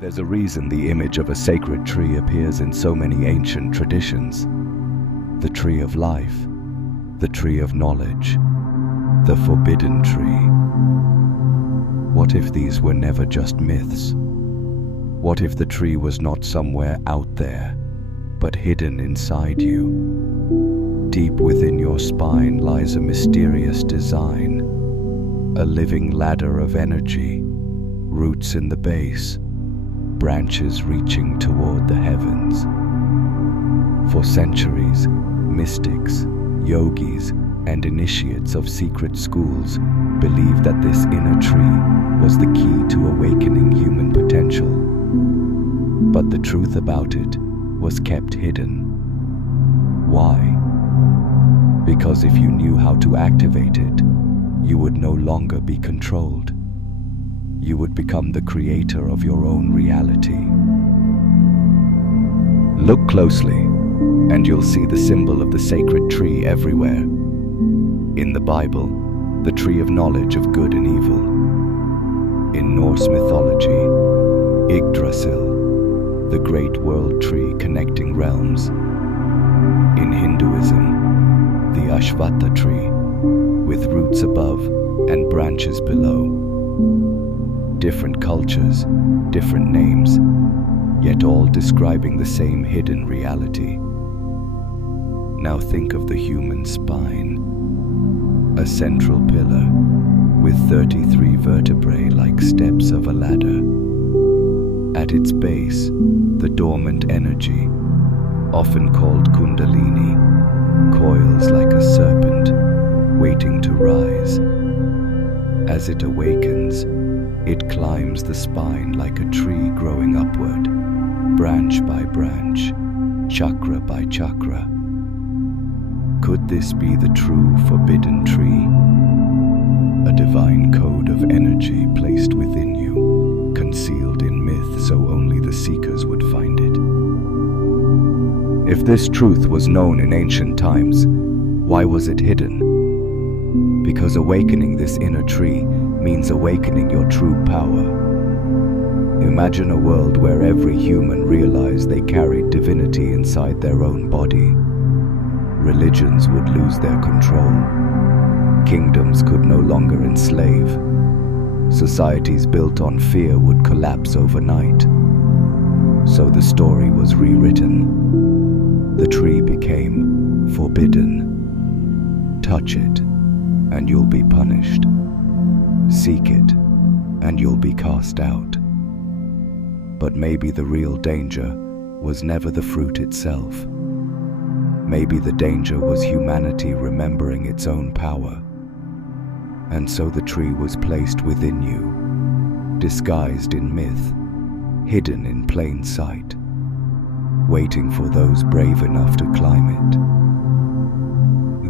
There's a reason the image of a sacred tree appears in so many ancient traditions. The tree of life, the tree of knowledge, the forbidden tree. What if these were never just myths? What if the tree was not somewhere out there, but hidden inside you? Deep within your spine lies a mysterious design, a living ladder of energy, roots in the base, branches reaching toward the heavens. For centuries, mystics, yogis, and initiates of secret schools believed that this inner tree was the key to awakening human potential. But the truth about it was kept hidden. Why? Because if you knew how to activate it, you would no longer be controlled. You would become the creator of your own reality. Look closely, and you'll see the symbol of the sacred tree everywhere. In the Bible, the tree of knowledge of good and evil. In Norse mythology, Yggdrasil, the great world tree connecting realms. In Hinduism, the Ashvattha tree, with roots above and branches below. Different cultures, different names, yet all describing the same hidden reality. Now think of the human spine, a central pillar with 33 vertebrae like steps of a ladder. At its base, the dormant energy, often called Kundalini, coils like a serpent, waiting to rise. As it awakens, it climbs the spine like a tree growing upward, branch by branch, chakra by chakra. Could this be the true forbidden tree? A divine code of energy placed within you, concealed in myth so only the seekers would find it. If this truth was known in ancient times, why was it hidden? Because awakening this inner tree means awakening your true power. Imagine a world where every human realized they carried divinity inside their own body. Religions would lose their control. Kingdoms could no longer enslave. Societies built on fear would collapse overnight. So the story was rewritten. The tree became forbidden. Touch it, and you'll be punished. Seek it, and you'll be cast out. But maybe the real danger was never the fruit itself. Maybe the danger was humanity remembering its own power. And so the tree was placed within you, disguised in myth, hidden in plain sight, waiting for those brave enough to climb it.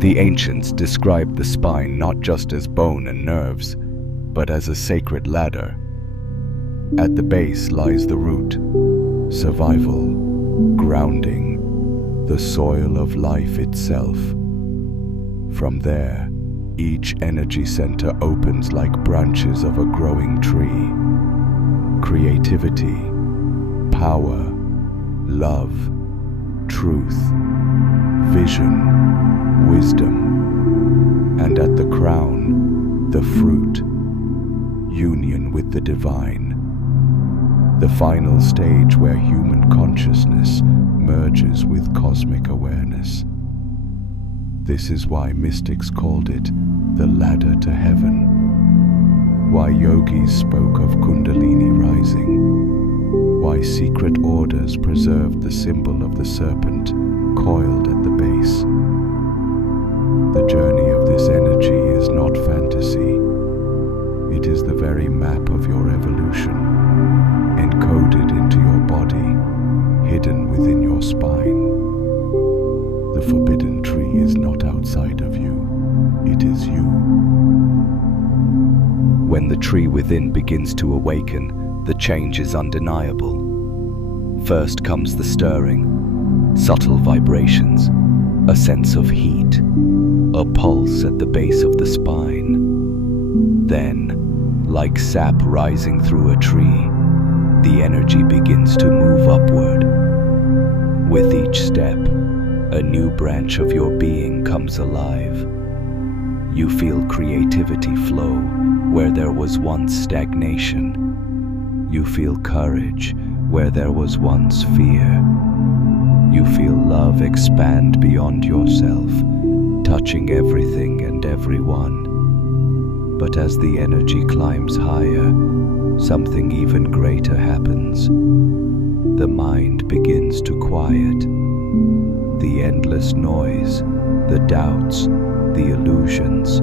The ancients described the spine not just as bone and nerves, but as a sacred ladder. At the base lies the root, survival, grounding, the soil of life itself. From there, each energy center opens like branches of a growing tree. Creativity, power, love, truth, vision, wisdom, and at the crown, the fruit, union with the divine. The final stage where human consciousness merges with cosmic awareness. This is why mystics called it the ladder to heaven, why yogis spoke of Kundalini rising, why secret orders preserved the symbol of the serpent coiled at the base. The journey of this energy is not fantasy. It is the very map of your evolution, encoded into your body, hidden within your spine. The forbidden tree is not outside of you, it is you. When the tree within begins to awaken, the change is undeniable. First comes the stirring, subtle vibrations, a sense of heat, a pulse at the base of the spine. Then, like sap rising through a tree, the energy begins to move upward. With each step, a new branch of your being comes alive. You feel creativity flow where there was once stagnation. You feel courage where there was once fear. You feel love expand beyond yourself, touching everything and everyone. But as the energy climbs higher, something even greater happens. The mind begins to quiet. The endless noise, the doubts, the illusions,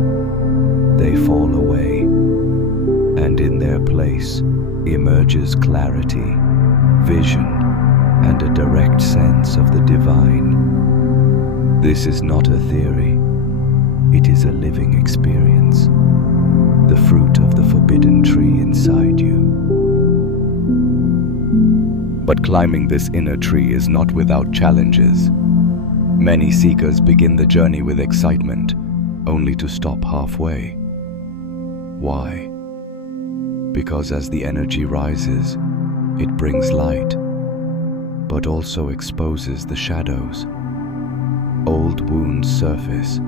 they fall away, and in their place emerges clarity, vision, and a direct sense of the divine. This is not a theory, it is a living experience, the fruit of the forbidden tree inside you. But climbing this inner tree is not without challenges. Many seekers begin the journey with excitement, only to stop halfway. Why? Because as the energy rises, it brings light, but also exposes the shadows. Old wounds surface,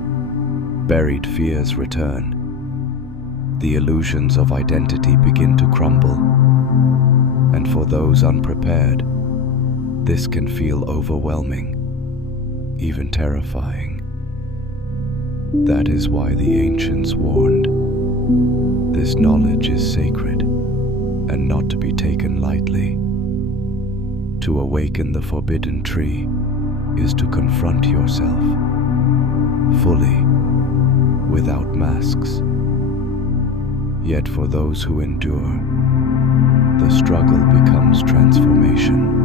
buried fears return. The illusions of identity begin to crumble, and for those unprepared, this can feel overwhelming, even terrifying. That is why the ancients warned, this knowledge is sacred and not to be taken lightly. To awaken the forbidden tree is to confront yourself fully, without masks. Yet for those who endure, the struggle becomes transformation.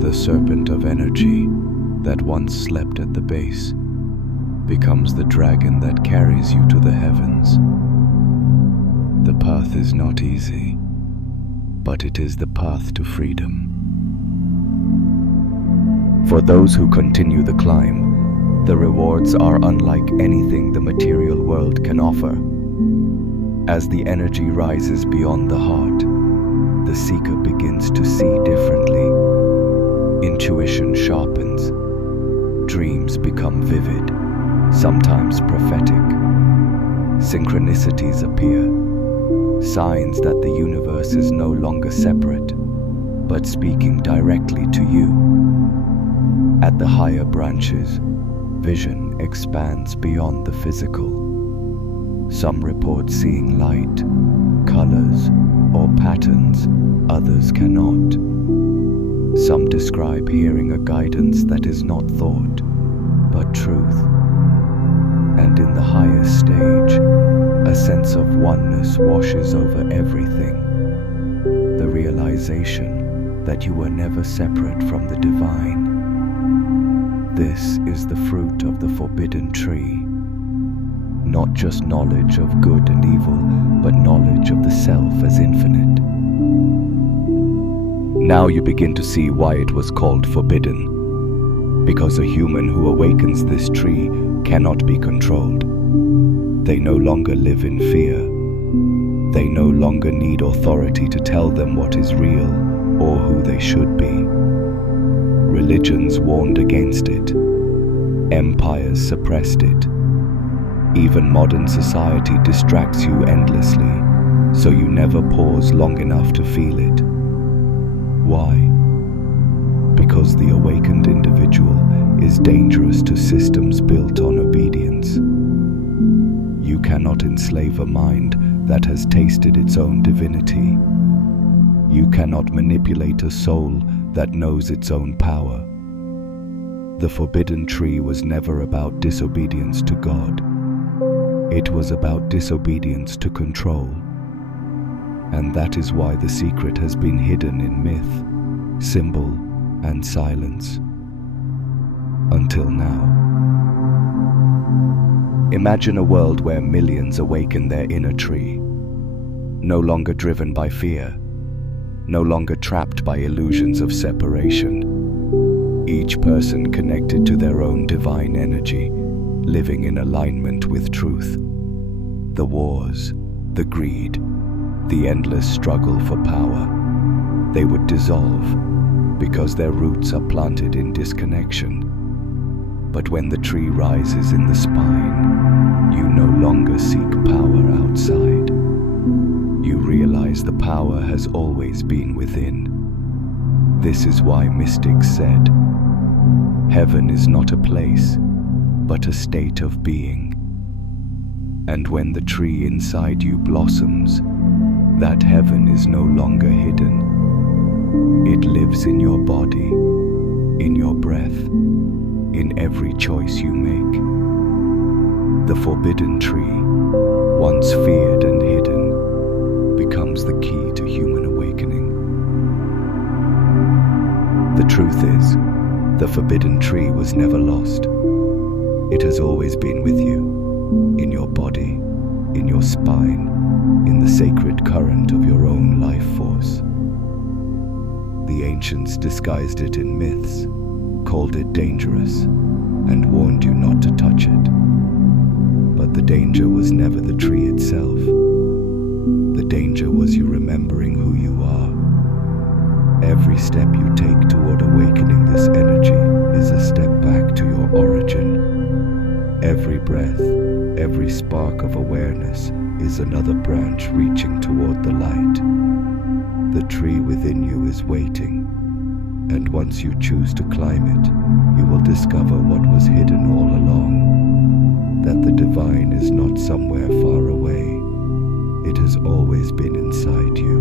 The serpent of energy that once slept at the base becomes the dragon that carries you to the heavens. The path is not easy, but it is the path to freedom. For those who continue the climb, the rewards are unlike anything the material world can offer. As the energy rises beyond the heart, the seeker begins to see differently. Intuition sharpens, dreams become vivid, sometimes prophetic. Synchronicities appear, signs that the universe is no longer separate, but speaking directly to you. At the higher branches, vision expands beyond the physical. Some report seeing light, colors, or patterns others cannot. Some describe hearing a guidance that is not thought, but truth. And in the highest stage, a sense of oneness washes over everything. The realization that you were never separate from the divine. This is the fruit of the forbidden tree. Not just knowledge of good and evil, but knowledge of the self as infinite. Now you begin to see why it was called forbidden. Because a human who awakens this tree cannot be controlled. They no longer live in fear. They no longer need authority to tell them what is real or who they should be. Religions warned against it. Empires suppressed it. Even modern society distracts you endlessly, so you never pause long enough to feel it. Why? Because the awakened individual is dangerous to systems built on obedience. You cannot enslave a mind that has tasted its own divinity. You cannot manipulate a soul that knows its own power. The forbidden tree was never about disobedience to God. It was about disobedience to control. And that is why the secret has been hidden in myth, symbol, and silence. Until now. Imagine a world where millions awaken their inner tree, no longer driven by fear, no longer trapped by illusions of separation. Each person connected to their own divine energy, living in alignment with truth. The wars, the greed, the endless struggle for power, They would dissolve because their roots are planted in disconnection. But when the tree rises in the spine, you no longer seek power outside. You realize the power has always been within. This is why mystics said, heaven is not a place, but a state of being. And when the tree inside you blossoms, that heaven is no longer hidden. It lives in your body, in your breath, in every choice you make. The forbidden tree, once feared and hidden, becomes the key to human awakening. The truth is, the forbidden tree was never lost. It has always been with you, in your body, in your spine, in the sacred current of your own life force. The ancients disguised it in myths, called it dangerous, and warned you not to touch it. But the danger was never the tree itself. The danger was you remembering who you are. Every step you take toward awakening this energy is a step back to your origin. Every breath, every spark of awareness is another branch reaching toward the light. The tree within you is waiting, and once you choose to climb it, you will discover what was hidden all along, that the divine is not somewhere far away. It has always been inside you.